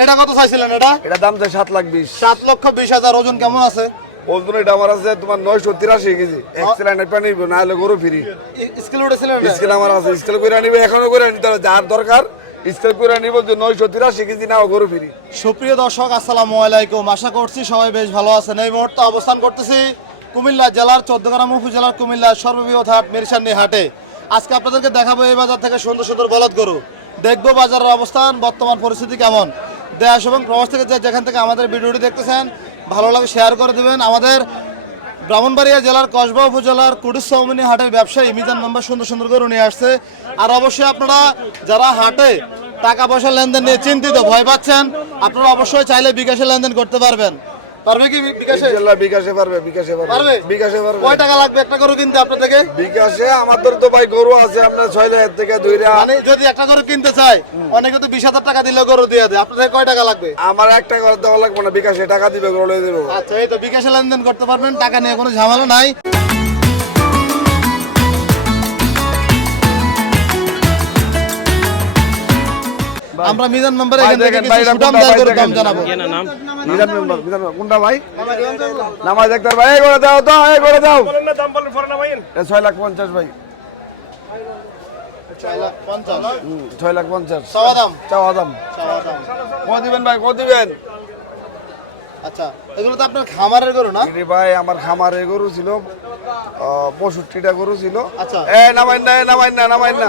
এটা কত চাইছিলেন এটা? এটা দাম চাই সাত লাখ বিশ। সাত লক্ষ বিশ হাজার ওজন কেমন আছে? ওজন এটা আমার আছে তোমার নয়শো তিরাশি কেজি। এক্সেল পানি না হলে গরু ফ্রি। স্কেল উঠেছিলেন? স্কেল আমার আছে স্কেল করে নিবে এখনও করে নিতে হবে যার দরকার স্কেল করে নিব যে নয়শো তিরাশি কেজি নাও গরু ফ্রি। সুপ্রিয় দর্শক আসসালামু আলাইকুম। আশা করছি সবাই বেশ ভালো আছেন। এই মুহূর্তে অবস্থান করতেছি কুমিল্লা জেলার চোদ্দগ্রাম উপজেলার কুমিল্লার সর্ববৃহৎ হাট মিরসান্নি হাটে। আজকে আপনাদেরকে দেখাবো এই বাজার থেকে সুন্দর সুন্দর বলদ গরু। দেখব বাজারের অবস্থান বর্তমান পরিস্থিতি কেমন? দেশ এবং প্রবাস থেকে যে যেখান থেকে আমাদের ভিডিওটি দেখতেছেন, ভালো লাগে শেয়ার করে দেবেন। আমাদের ব্রাহ্মণবাড়িয়া জেলার কসবা উপজেলার কুটুস সৌমিনী হাটের ব্যবসায়ী মিজান নাম্বার সুন্দর সুন্দর করে নিয়ে আসছে। আর অবশ্যই আপনারা যারা হাটে টাকা পয়সা লেনদেন নিয়ে চিন্তিত, ভয় পাচ্ছেন, আপনারা অবশ্যই চাইলে বিকাশে লেনদেন করতে পারবেন। পারবে কি বিকাশে? ইনশাআল্লাহ বিকাশে পারবে বিকাশে পারবে। পারবে? বিকাশে পারবে। কয় টাকা লাগবে একটা গরু কিনতে আপনার থেকে বিকাশে আমাদের তো ভাই গরু আছে আপনার ছয় লাখ থেকে দুই লাখ। মানে যদি একটা গরু কিনতে চাই অনেকে তো বিশ হাজার টাকা দিলে গরু দিয়ে দেয়। আপনার কয় টাকা লাগবে? আমার একটা গরু দেওয়া লাগবে না বিকাশে টাকা দিবে গরু লয়ে দেব। আচ্ছা এই তো বিকাশে লেনদেন করতে পারবেন টাকা নিয়ে কোনো ঝামেলা নাই। আমরা মিজান মেম্বার এখান থেকে কিছু ভাই এরকম সুঠাম দাম করে। দাম জানাব। মিজান মেম্বার মিজান কোনটা ভাই। নামাজ দেখতে ভাই করে দাও তো এই করে দাও। বলেন এ ছয় লাখ পঞ্চাশ ভাই। হুম, ছয় লাখ পঞ্চাশ। চাওয়া দাম? চাওয়া দাম। চাওয়া দাম। কত দিবেন ভাই কত দিবেন? আচ্ছা এগুলো তো আপনার খামারের গরু না? ভাই আমার খামারে গরু ছিল পঁয়ষট্টিটা গরু ছিল। না এ না নামাইন না।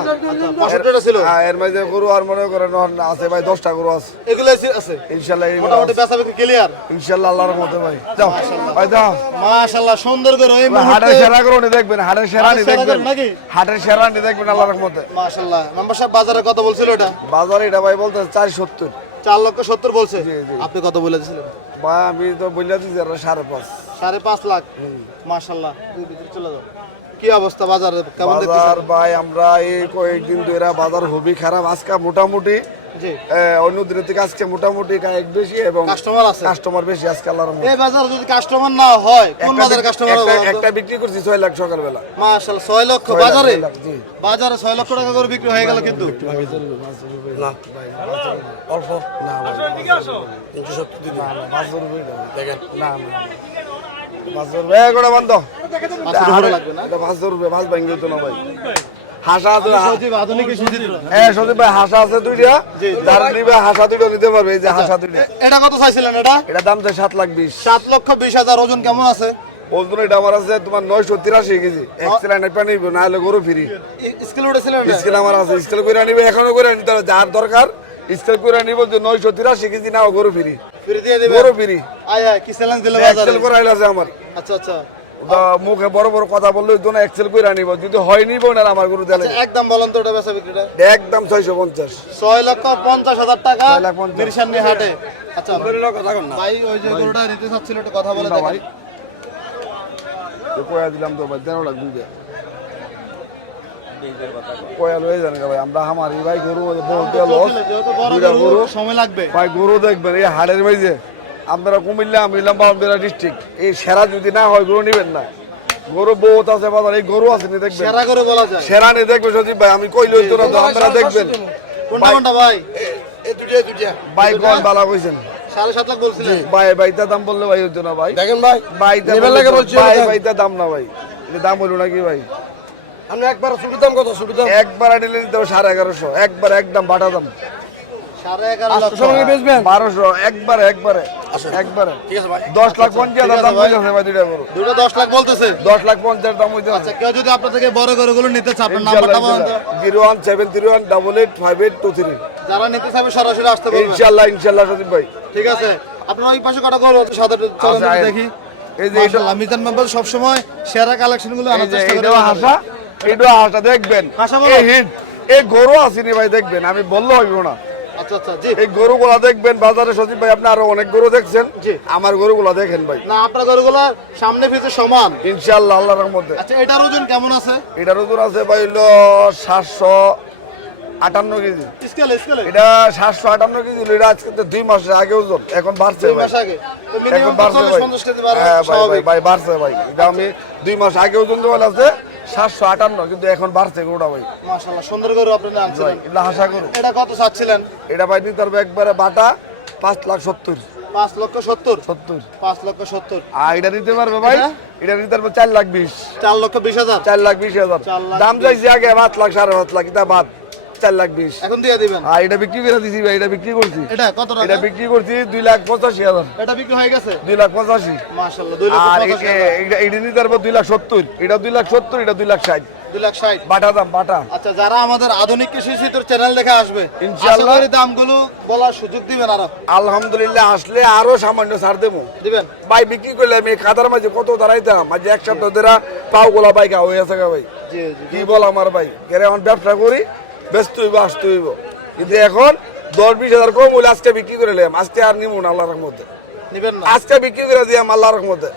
ছিল। এর মাঝে গরু আর মনে করেন আছে ভাই দশটা গরু আছে। এগুলো আছে- আছে? ইনশাল্লাহ মোটামুটি বেচা বিক্রি ক্লিয়ার ইনশাল্লাহ আল্লাহর মতো ভাই। যাও ভাই দাও মাশাআল্লাহ সুন্দর গরু এই হাটের সেরা গরু নি দেখবেন হাটের সেরা নি দেখবেন। নাকি? হাটের সেরা নি দেখবেন আল্লাহর মতো মাশাআল্লাহ মেম্বার সাহেব বাজারে কত বলছিল এটা? বাজারে এটা ভাই বলতে চার সত্তর। চার লক্ষ সত্তর বলছে। আপনি কত বলে দিয়েছিলেন ভাই আমি তো বললে দিচ্ছি আর সাড়ে পাঁচ। সাড়ে পাঁচ লাখ। ভিতরে চলে যাও। কি অবস্থা বাজারে? কেমন বাজার ভাই আমরা এই কয়েকদিন ধরে বাজার খুবই খারাপ। আজকে মোটামুটি জি। অন্য দিনের থেকে আজকে মোটামুটি গায়ক বেশি এবং কাস্টমার আছে? কাস্টমার বেশি আজকে আল্লাহর এই বাজারে যদি কাস্টমার না হয় কোন বাজারে কাস্টমার একটা- বিক্রি করছি ছয় লাখ সকালবেলা। মাশাআল্লাহ ছয় লক্ষ বাজারে। বাজারে ছয় লক্ষ টাকা করে বিক্রি হয়ে গেল কিন্তু। না অল্প। না না না। দেখেন। না না। বন্ধ। না? মাছ তো না ভাই। হাসা আছে সজীব আধুনিক সুচিত্র হ্যাঁ সন্দীপ ভাই হাসা আছে দুইটা। যারা নিবে হাসা দুইটা নিতে পারবে এই যে হাসা দুইটা। এটা কত চাইছিলেন এটা? এটা দাম চাই সাত লাখ বিশ। সাত লক্ষ বিশ হাজার ওজন কেমন আছে? ওজন এটা আমার আছে তোমার নয়শো তিরাশি কেজি। এক্সেল পানি নিবে না হলে গরু ফ্রি। স্কেল উঠেছিলেন স্কেল আমার আছে স্কেল করে নিবে এখনও করে নিতে হবে। যার দরকার স্কেল করে নিব যে নয়শো তিরাশি কেজি নাও গরু ফ্রি। ফ্রি দিয়ে ফ্রি আয় কি চ্যালেঞ্জ দিলে বাজারে? এক্সেল করে আছে আমার। আচ্ছা আচ্ছা। মুখে বড় বড় কথা বললে তো না এক্সেল করে নিব যদি হয় নিব না আমার গরু দিলে আচ্ছা, একদম বলেন তো ওটা বেচা বিক্রিটা। একদম ছয়শো পঞ্চাশ। ছয় লক্ষ পঞ্চাশ হাজার টাকা ছয় লাখ পঞ্চাশ। মিরসান্নি হাটে। আচ্ছা ভাই ওই যে গরুটা নিতে চাচ্ছিল একটু কথা বলে ভাই। দেখেন দিলাম তো ভাই তেরো লাখ দুইটা কয়া। লয়ে যান ভাই আমরা আমার ভাই গরু দুইটা সময় লাগবে। ভাই গরু দেখবেন এই হাড়ের মাঝে আপনারা কুমিল্লা আমি নিলাম বাউন্ডারা ডিস্ট্রিক্ট এই সেরা যদি না হয় গরু নিবেন না। গরু বহুত আছে বাজার এই গরু আছে নি দেখবেন। সেরা করে বলা যায়। সেরা নি দেখবেন সজীব ভাই আমি না আপনারা দেখবেন। কোনটা কোনটা ভাই? ভাই কোন বালা কইছেন? লাখ বলছিলেন। ভাই ভাইটা দাম বললে ভাই হইতো না ভাই। দেখেন ভাই ভাইটা লাগে বলছি, ভাই ভাইটা দাম। না ভাই। দাম হইল নাকি ভাই? আপনি একবার ছুটির দাম কত? ছুটির দাম? একবার নিতে হবে সাড়ে এগারোশো। একবার একদম বাটা দাম। সাড়ে এগারো লক্ষ। সঙ্গে বেচবেন? বারোশো একবারে একবারে একবারে। ঠিক আছে ভাই। দশ লাখ পঞ্চাশ হাজার দাম ভাই। হইতেছে দুইটা গরু। দুটো দশ লাখ বলতেছে। দশ লাখ পঞ্চাশ দাম হইতেছে আচ্ছা কেউ যদি আপনার থেকে বড় গরুগুলো নিতে চায় আপনার নাম্বারটা বলেন zero one seven three one double eight five eight two three. যারা নিতে চাইবে সরাসরি আসতে ইনশাল্লাহ ইনশাল্লাহ সজীব ভাই। ঠিক আছে। আপনার ওই পাশে কটা গরু আছে? সাদা চলেন দেখি। এই যে মিজান মেম্বার সব সেরা কালেকশনগুলো আনার চেষ্টা করে হাসা? দেখবেন। এই হিট এই গরু আসেনি ভাই দেখবেন। আমি বললে হইব না। আচ্ছা আচ্ছা জি। এই গরুগুলা দেখবেন বাজারে সজীব ভাই আপনি আরও অনেক গরু দেখছেন। আমার গরুগুলা দেখেন ভাই। না আপনার গরুগুলো সামনে পিছে সমান। ইনশাল্লাহ আল্লাহর মধ্যে আচ্ছা এটার ওজন কেমন আছে? এটার ওজন আছে ভাই হইল সাতশো আটান্ন কেজি। Scale scale. এটা সাতশো আটান্ন কেজি এটা আজকে দুই মাসের আগে ওজন এখন বাড়ছে মাস এখন ভাই। হ্যাঁ ভাই ভাই ভাই বাড়ছে ভাই। এটা আমি দুই মাস আগে ওজন দেওয়া আছে সাতশো আটান্ন কিন্তু এখন বাড়ছে গরুটা ভাই। মাশাআল্লাহ সুন্দর গরু আপনি আনছিলেন। এটা আশা করুন এটা কত চাচ্ছিলেন? এটা ভাই দিতে পারবে একবারে বাটা পাঁচ লাখ সত্তর। পাঁচ লক্ষ সত্তর? সত্তর। পাঁচ লক্ষ সত্তর। আর এটা নিতে পারবে ভাই এটা? এটা নিতে পারবে চার লাখ বিশ। চার লক্ষ বিশ হাজার? চার লাখ বিশ হাজার। দাম যাই চাইছি আগে পাঁচ লাখ সাড়ে পাঁচ লাখ এটা বাদ। চার লাখ বিশ। এখন দিয়ে দিবেন। আর এটা বিক্রি করে দিছি ভাই এটা বিক্রি করছি। এটা কত এটা বিক্রি করছি দুই লাখ পঁচাশি হাজার। এটা বিক্রি হয়ে গেছে? দুই লাখ পঁচাশি। মাশাল্লাহ দুই লক্ষ আর এটা এটা নিতে পারব দুই লাখ সত্তর। এটা দুই লাখ সত্তর এটা দুই লাখ ষাট। বাটা দাম বাটা। আচ্ছা যারা আমাদের আধুনিক কৃষি সেতুর চ্যানেল দেখে আসবে ইনশাআল্লাহ। দামগুলো বলার সুযোগ দিবেন আরও। আলহামদুলিল্লাহ আসলে আরও সামান্য ছাড় দেবো। দিবেন? ভাই বিক্রি করলে আমি কাদার মাঝে কত দাঁড়াইতাম? আজ এক সপ্তাহ ধরে পাও গোলা বাইকা হয়ে আছে ভাই। কি বল আমার ভাই? কেরে এখন ব্যবসা করি? ব্যস্ত হইব আসতে হইব। কিন্তু এখন দশ বিশ হাজার কম হইলে আজকে বিক্রি করে নিলাম আজকে আর নিব না আল্লাহর মধ্যে আজকে বিক্রি করে দিয়াম আল্লাহর মধ্যে